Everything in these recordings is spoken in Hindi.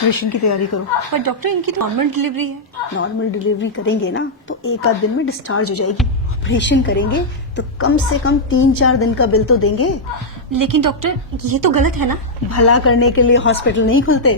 ऑपरेशन की तैयारी करो। पर डॉक्टर इनकी नॉर्मल डिलीवरी है। नॉर्मल डिलीवरी करेंगे ना तो एक आध दिन में डिस्चार्ज हो जाएगी। ऑपरेशन करेंगे तो कम से कम 3-4 दिन का बिल तो देंगे। लेकिन डॉक्टर ये तो गलत है ना। भला करने के लिए हॉस्पिटल नहीं खुलते,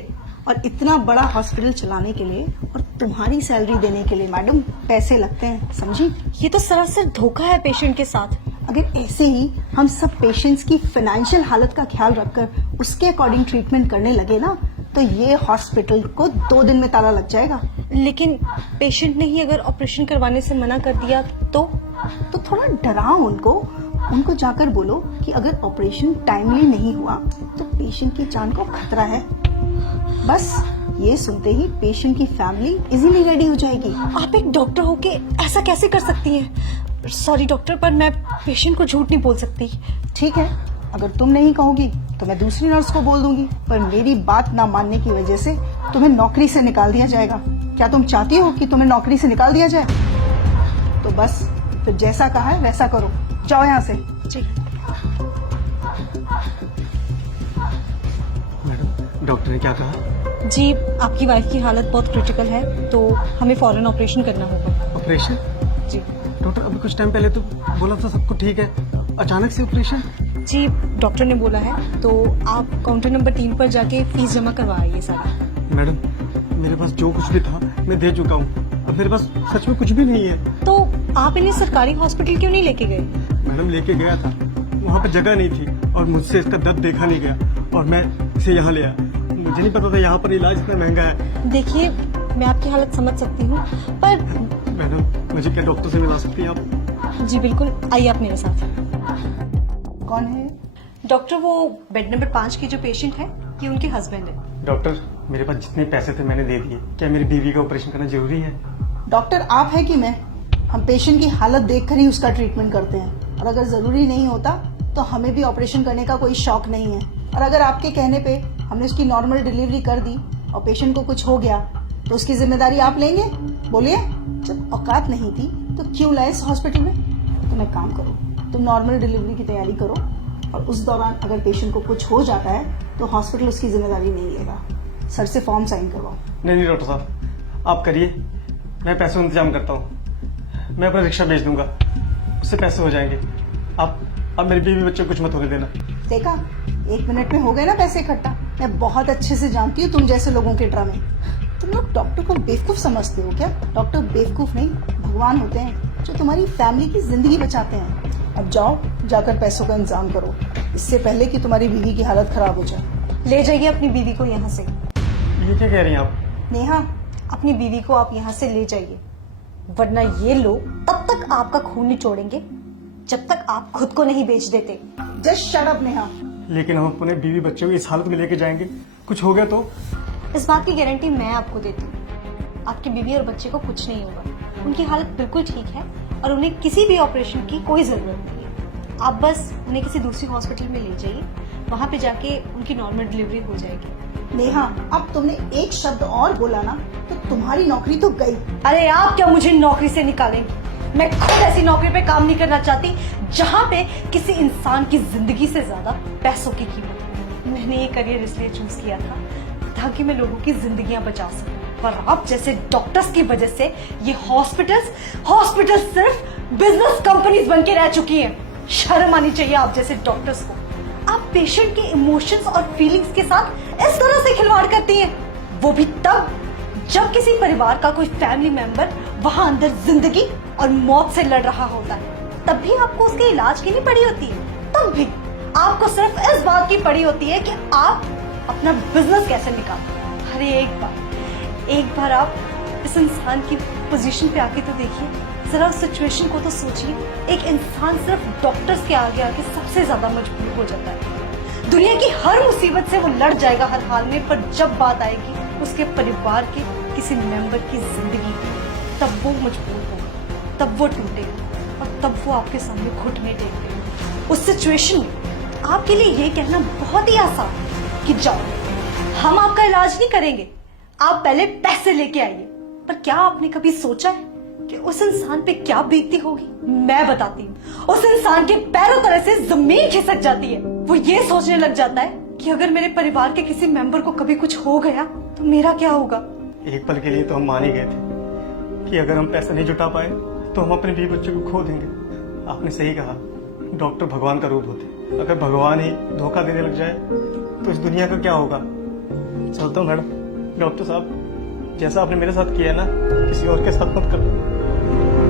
और इतना बड़ा हॉस्पिटल चलाने के लिए और तुम्हारी सैलरी देने के लिए मैडम पैसे लगते हैं, समझी? ये तो सरासर धोखा है पेशेंट के साथ। अगर ऐसे ही हम सब पेशेंट्स की फाइनेंशियल हालत का ख्याल रखकर उसके अकॉर्डिंग ट्रीटमेंट करने लगे ना तो ये हॉस्पिटल को 2 दिन में ताला लग जाएगा। लेकिन पेशेंट ने ही अगर ऑपरेशन करवाने से मना कर दिया तो थोड़ा डराओ उनको जाकर बोलो कि अगर ऑपरेशन टाइमली नहीं हुआ तो पेशेंट की जान को खतरा है। बस ये सुनते ही पेशेंट की फैमिली इजीली रेडी हो जाएगी। आप एक डॉक्टर होके ऐसा कैसे कर सकती हैं? सॉरी डॉक्टर, पर मैं पेशेंट को झूठ नहीं बोल सकती। ठीक है, अगर तुम नहीं कहोगी तो मैं दूसरी नर्स को बोल दूंगी, पर मेरी बात ना मानने की वजह से तुम्हें नौकरी से निकाल दिया जाएगा। क्या तुम चाहती हो कि तुम्हें नौकरी से निकाल दिया जाए? तो बस फिर जैसा कहा है वैसा करो, जाओ यहाँ से। जी मैडम, डॉक्टर ने क्या कहा? जी, आपकी वाइफ की हालत बहुत क्रिटिकल है तो हमें फौरन ऑपरेशन करना होगा। ऑपरेशन? जी डॉक्टर, अभी कुछ टाइम पहले तो बोला था सबको ठीक है, अचानक से ऑपरेशन? जी, डॉक्टर ने बोला है तो आप काउंटर नंबर 3 पर जाके फीस जमा करवाइए सारी। मैडम, मेरे पास जो कुछ भी था मैं दे चुका हूँ, अब मेरे पास सच में कुछ भी नहीं है। तो आप इन्हें सरकारी हॉस्पिटल क्यों नहीं लेके गए? मैडम, लेके गया था, वहाँ पे जगह नहीं थी और मुझसे इसका दर्द देखा नहीं गया और मैं इसे यहाँ ले आया। मुझे नहीं पता था यहाँ पर इलाज इतना महंगा है। देखिए, मैं आपकी हालत समझ सकती हूँ, पर मैडम, मुझे क्या डॉक्टर से मिला सकती हैं आप? जी बिल्कुल, आइए आप मेरे साथ। कौन है? डॉक्टर, वो बेड नंबर 5 की जो पेशेंट है ये उनके हस्बैंड है। डॉक्टर, मेरे पास जितने पैसे थे मैंने दे दिए, क्या मेरी बीवी का ऑपरेशन करना जरूरी है? डॉक्टर आप है कि मैं? हम पेशेंट की हालत देखकर ही उसका ट्रीटमेंट करते हैं, और अगर जरूरी नहीं होता तो हमें भी ऑपरेशन करने का कोई शौक नहीं है। और अगर आपके कहने पे हमने उसकी नॉर्मल डिलीवरी कर दी और पेशेंट को कुछ हो गया तो उसकी जिम्मेदारी आप लेंगे? बोलिए, जब औकात नहीं थी तो क्यों लाए इस हॉस्पिटल में? तुम एक काम करो, तुम नॉर्मल डिलीवरी की तैयारी करो, और उस दौरान अगर पेशेंट को कुछ हो जाता है तो हॉस्पिटल उसकी जिम्मेदारी नहीं लेगा। सर से फॉर्म साइन करवाओ। नहीं डॉक्टर साहब, आप करिए, मैं पैसों का इंतजाम करता हूँ। मैं अपना रिक्शा भेज दूंगा, उससे पैसे हो जाएंगे। आप मेरी बीवी बच्चे को कुछ मत होने देना। देखा, 1 मिनट में हो गए ना पैसे इकट्ठा। मैं बहुत अच्छे से जानती हूँ तुम जैसे लोगों के ड्रामे। तुम लोग डॉक्टर को बेवकूफ समझते हो क्या? डॉक्टर बेवकूफ नहीं, भगवान होते हैं जो तुम्हारी फैमिली की जिंदगी बचाते हैं। अब जाओ, जाकर पैसों का इंतजाम करो, इससे पहले कि तुम्हारी बीवी की हालत खराब हो जाए। ले जाइए अपनी बीवी को यहाँ से। ये क्या कह रही हैं आप? नेहा, अपनी बीवी को आप यहाँ से ले जाइए, वरना ये लोग तब तक आपका खून निचोड़ेंगे जब तक आप खुद को नहीं बेच देते। Just shut up Neha. लेकिन हम अपने बीवी बच्चों को इस हालत में लेके जाएंगे, कुछ हो गया तो? इस बात की गारंटी मैं आपको देती हूँ, आपकी बीवी और बच्चे को कुछ नहीं होगा। उनकी हालत बिल्कुल ठीक है और उन्हें किसी भी ऑपरेशन की कोई जरूरत नहीं है। आप बस उन्हें किसी दूसरी हॉस्पिटल में ले जाइए, वहाँ पे जाके उनकी नॉर्मल डिलीवरी हो जाएगी। नेहा, अब तुमने एक शब्द और बोला ना तो तुम्हारी नौकरी तो गई। अरे आप क्या मुझे नौकरी से निकालेंगे? मैं खुद ऐसी नौकरी पे काम नहीं करना चाहती जहाँ पे किसी इंसान की जिंदगी से ज्यादा पैसों की कीमत है। मैंने ये करियर इसलिए चूज किया था ताकि मैं लोगों की जिंदगियां बचा सकूं, पर आप जैसे डॉक्टर्स की वजह से ये हॉस्पिटल्स सिर्फ बिजनेस कंपनीज बन के रह चुकी हैं। शर्म आनी चाहिए आप जैसे डॉक्टर्स को। आप पेशेंट के इमोशंस और फीलिंग्स के साथ इस तरह से खिलवाड़ करती हैं, वो भी तब जब किसी परिवार का कोई फैमिली मेंबर वहां अंदर जिंदगी और मौत से लड़ रहा होता है। तब भी आपको उसके इलाज की नहीं पड़ी होती है, तब भी आपको सिर्फ इस बात की पड़ी होती है कि आप अपना बिजनेस कैसे निकालें। अरे एक बार आप इस इंसान की पोजीशन पे आके तो देखिए, जरा उस सिचुएशन को तो सोचिए। एक इंसान सिर्फ डॉक्टर्स के आगे आके सबसे ज्यादा मजबूर हो जाता है। दुनिया की हर मुसीबत से वो लड़ जाएगा हर हाल में, पर जब बात आएगी उसके परिवार के किसी मेंबर की जिंदगी की, तब वो मजबूर होगा, तब वो टूटेगा और तब वो आपके सामने घुटने टेकेगा। उस सिचुएशन में आपके लिए ये कहना बहुत ही आसान है कि जाओ, हम आपका इलाज नहीं करेंगे, आप पहले पैसे लेके आइए। पर क्या आपने कभी सोचा है कि उस इंसान पे क्या बीतती होगी? मैं बताती हूँ। उस इंसान के पैरों तले से जमीन खिसक जाती है। वो ये सोचने लग जाता है कि अगर मेरे परिवार के किसी मेंबर को कभी कुछ हो गया तो मेरा क्या होगा। एक पल के लिए तो हम मान ही गए थे कि अगर हम पैसा नहीं जुटा पाए तो हम अपने बीवी बच्चों को खो देंगे। आपने सही कहा, डॉक्टर भगवान का रूप होते। अगर भगवान ही धोखा देने लग जाए तो इस दुनिया का क्या होगा। चलता हूँ मैडम। डॉक्टर साहब, जैसा आपने मेरे साथ किया ना, किसी और के साथ मत करना।